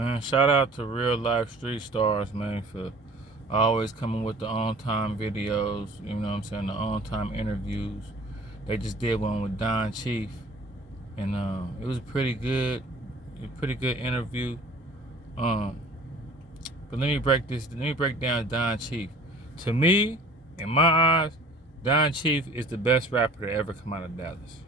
Man, shout out to real life street stars, man, for always coming with the on-time videos, you know what I'm saying, the on-time interviews. They just did one with Don Chief, and it was a pretty good interview. Um, but let me break down Don Chief. To me, in my eyes, Don Chief is the best rapper to ever come out of Dallas.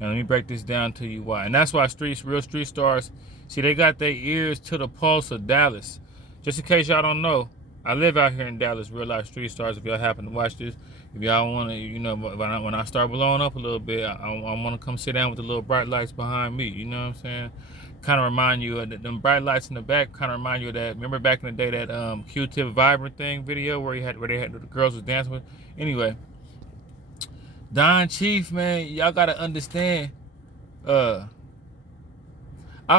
Now let me break this down to you why. And that's why real street stars, see, they got their ears to the pulse of Dallas. Just in case y'all don't know, I live out here in Dallas, real life street stars. If y'all happen to watch this, if y'all want to, you know, when I start blowing up a little bit, I want to come sit down with the little bright lights behind me. You know what I'm saying? Kind of remind you of them bright lights in the back. Kind of remind you of that. Remember back in the day that Q-Tip Vibrant thing video where the girls was dancing with. Anyway, Don Chief, man, y'all gotta understand. I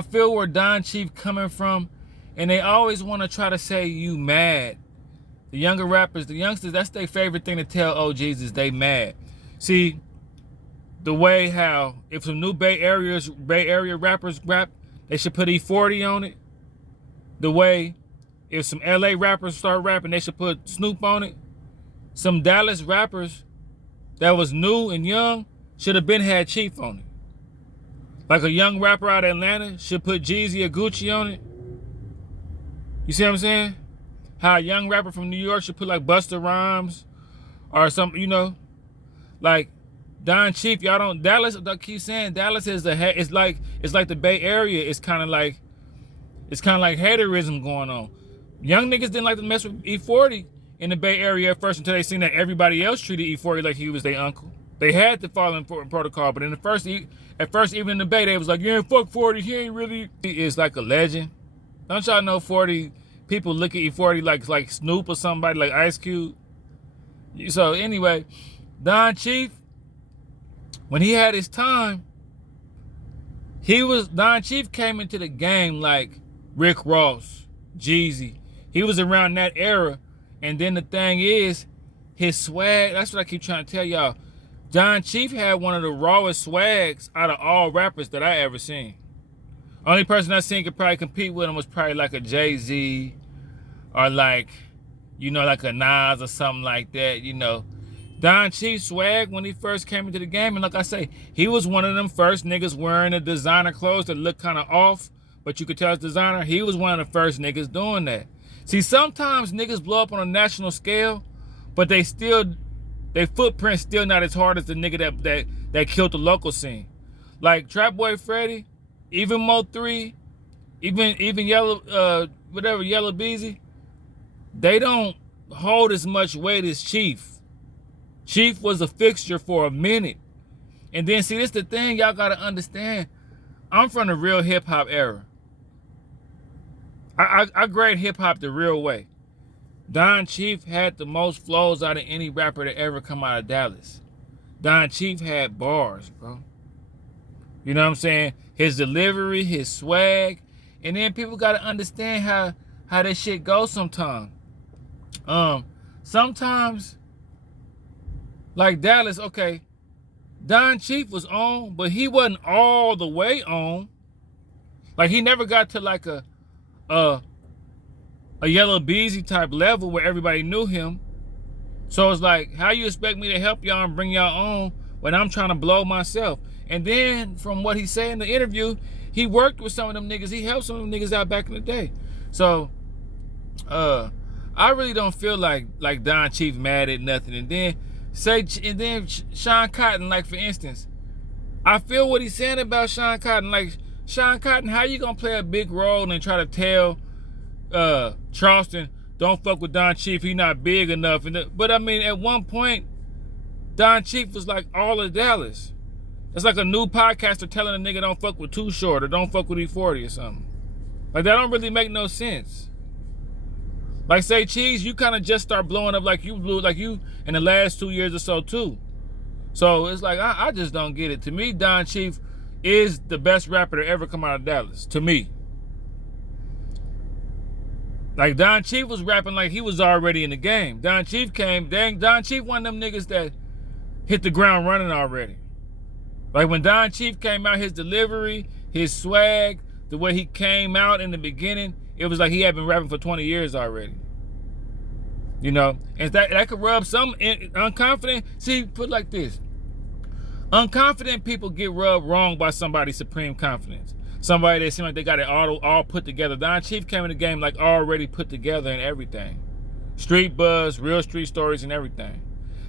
feel where Don Chief coming from, and they always want to try to say you mad. The younger rappers, the youngsters, that's their favorite thing to tell OGs is they mad. See, the way how if some new Bay Area rappers rap, they should put E40 on it. The way if some LA rappers start rapping, they should put Snoop on it. Some Dallas rappers that was new and young should have been had Chief on it. Like a young rapper out of Atlanta should put Jeezy or Gucci on it. You see what I'm saying? How a young rapper from New York should put like Busta Rhymes or something, you know? Like Don Chief, y'all don't, Dallas, I keep saying Dallas is it's like the Bay Area. It's kind of like haterism going on. Young niggas didn't like to mess with E40 in the Bay Area at first until they seen that everybody else treated E40 like he was their uncle. They had to follow in protocol, but at first, even in the Bay, they was like, yeah, fuck 40, he ain't really. He is like a legend. Don't y'all know 40, people look at E40 like Snoop or somebody, like Ice Cube? So anyway, Don Chief, when he had his time, Don Chief came into the game like Rick Ross, Jeezy. He was around that era. And then the thing is, his swag, that's what I keep trying to tell y'all. Don Chief had one of the rawest swags out of all rappers that I ever seen. Only person I seen could probably compete with him was probably like a Jay-Z or like, you know, like a Nas or something like that, you know. Don Chief swag when he first came into the game, and like I say, he was one of them first niggas wearing the designer clothes that look kind of off, but you could tell it's designer. He was one of the first niggas doing that. See, sometimes niggas blow up on a national scale, but their footprint's still not as hard as the nigga that killed the local scene. Like Trap Boy Freddy, even Mo3, even Yellow Beezy, they don't hold as much weight as Chief. Chief was a fixture for a minute. And then see, this the thing y'all gotta understand. I'm from the real hip hop era. I grade hip hop the real way. Don Chief had the most flows out of any rapper that ever come out of Dallas. Don Chief had bars, bro. You know what I'm saying? His delivery, his swag, and then people gotta understand how this shit goes sometimes. Sometimes, like Dallas, okay, Don Chief was on, but he wasn't all the way on. Like he never got to like a Yellow Beezy type level where everybody knew him. So it's like, how you expect me to help y'all and bring y'all on when I'm trying to blow myself? And then from what he said in the interview, he worked with some of them niggas. He helped some of them niggas out back in the day. So I really don't feel like Don Chief mad at nothing. And then Sean Cotton, like for instance, I feel what he's saying about Sean Cotton. Like, Sean Cotton, how you gonna play a big role and try to tell Charleston, don't fuck with Don Chief, he not big enough? But I mean, at one point, Don Chief was like all of Dallas. It's like a new podcaster telling a nigga don't fuck with Too Short or don't fuck with E40 or something. Like, that don't really make no sense. Like, say, Cheese, you kind of just start blowing up like you in the last 2 years or so too. So it's like, I just don't get it. To me, Don Chief is the best rapper to ever come out of Dallas, to me. Like, Don Chief was rapping like he was already in the game. Don Chief one of them niggas that hit the ground running already. Like, when Don Chief came out, his delivery, his swag, the way he came out in the beginning, it was like he had been rapping for 20 years already. You know, and that could rub some unconfident. See, put it like this. Unconfident people get rubbed wrong by somebody's supreme confidence. Somebody that seems like they got it all put together. Don Chief came in the game like already put together and everything. Street buzz, real street stories and everything.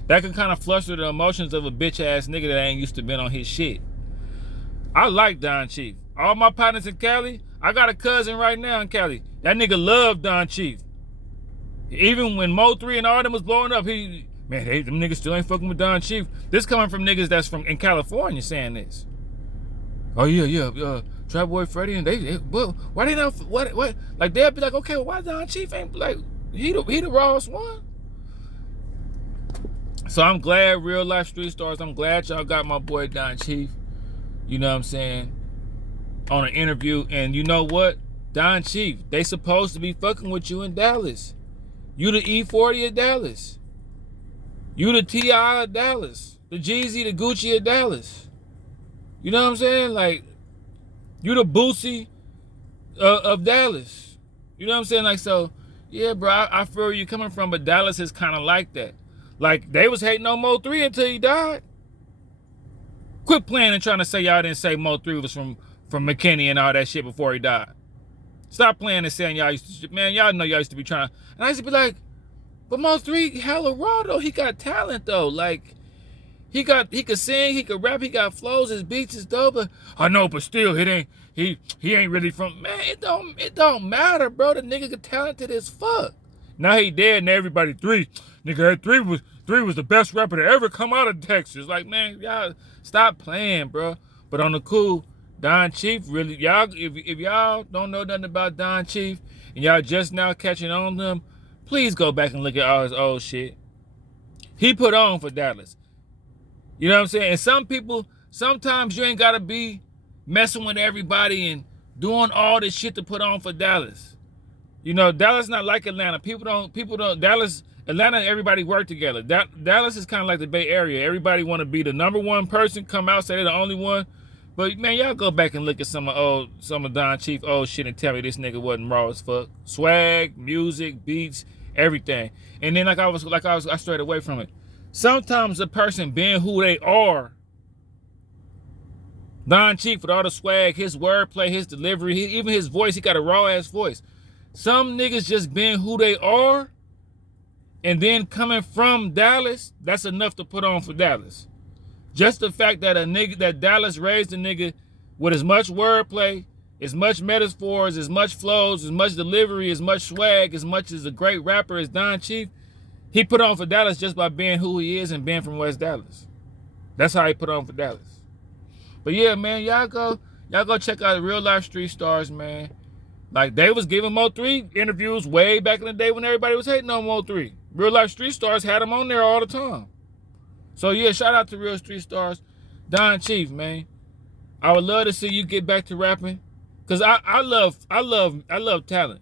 That can kind of fluster the emotions of a bitch ass nigga that ain't used to been on his shit. I like Don Chief. All my partners in Cali, I got a cousin right now in Cali. That nigga loved Don Chief. Even when Mo 3 and all them was blowing up, them niggas still ain't fucking with Don Chief. This coming from niggas that's from in California saying this. Oh yeah, Trap Boy Freddy and well, why they not what like they'll be like, okay, well, why Don Chief ain't like he the rawest one? So I'm glad Real Life Street Stars, I'm glad y'all got my boy Don Chief, you know what I'm saying, on an interview. And you know what? Don Chief, they supposed to be fucking with you in Dallas. You the E40 of Dallas. You the T.I. of Dallas. The Jeezy, the Gucci of Dallas. You know what I'm saying? Like, you the Boosie of Dallas. You know what I'm saying? Like, so, yeah, bro, I feel where you coming from, but Dallas is kind of like that. Like, they was hating on Mo 3 until he died. Quit playing and trying to say y'all didn't say Mo 3 was from McKinney and all that shit before he died. Stop playing and saying y'all used to, man, y'all know y'all used to be trying to, and I used to be like, but Mo 3 hella raw though. He got talent though. Like, he could sing, he could rap, he got flows, his beats is dope, but I know, but still, he ain't really from, man, it don't matter, bro. The nigga got talented as fuck. Now he dead and everybody nigga, 3 was the best rapper to ever come out of Texas. Like, man, y'all stop playing, bro. But on the cool, Don Chief, really, y'all, if y'all don't know nothing about Don Chief and y'all just now catching on to him, please go back and look at all his old shit. He put on for Dallas. You know what I'm saying? And some people, sometimes you ain't gotta be messing with everybody and doing all this shit to put on for Dallas. You know, Dallas not like Atlanta. Atlanta, everybody work together. Dallas is kind of like the Bay Area. Everybody want to be the number one person, come out, say they're the only one. But man, y'all go back and look at some of Don Chief old shit and tell me this nigga wasn't raw as fuck. Swag, music, beats, everything. And then I strayed away from it. Sometimes a person being who they are, Don Chief with all the swag, his wordplay, his delivery, even his voice, he got a raw ass voice. Some niggas just being who they are, and then coming from Dallas, that's enough to put on for Dallas. Just the fact that that Dallas raised a nigga with as much wordplay, as much metaphors, as much flows, as much delivery, as much swag, as much as a great rapper as Don Chief, he put on for Dallas just by being who he is and being from West Dallas. That's how he put on for Dallas. But yeah, man, y'all go check out Real Life Street Stars, man. Like, they was giving Mo 3 interviews way back in the day when everybody was hating on Mo 3. Real Life Street Stars had him on there all the time. So yeah, shout out to Real Street Stars. Don Chief, man. I would love to see you get back to rapping. Cause I love talent.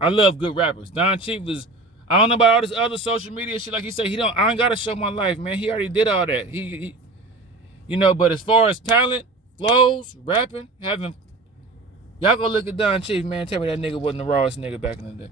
I love good rappers. Don Chief was, I don't know about all this other social media shit. Like he said, I ain't gotta show my life, man. He already did all that. He you know, but as far as talent, flows, rapping, y'all go look at Don Chief, man. Tell me that nigga wasn't the rawest nigga back in the day.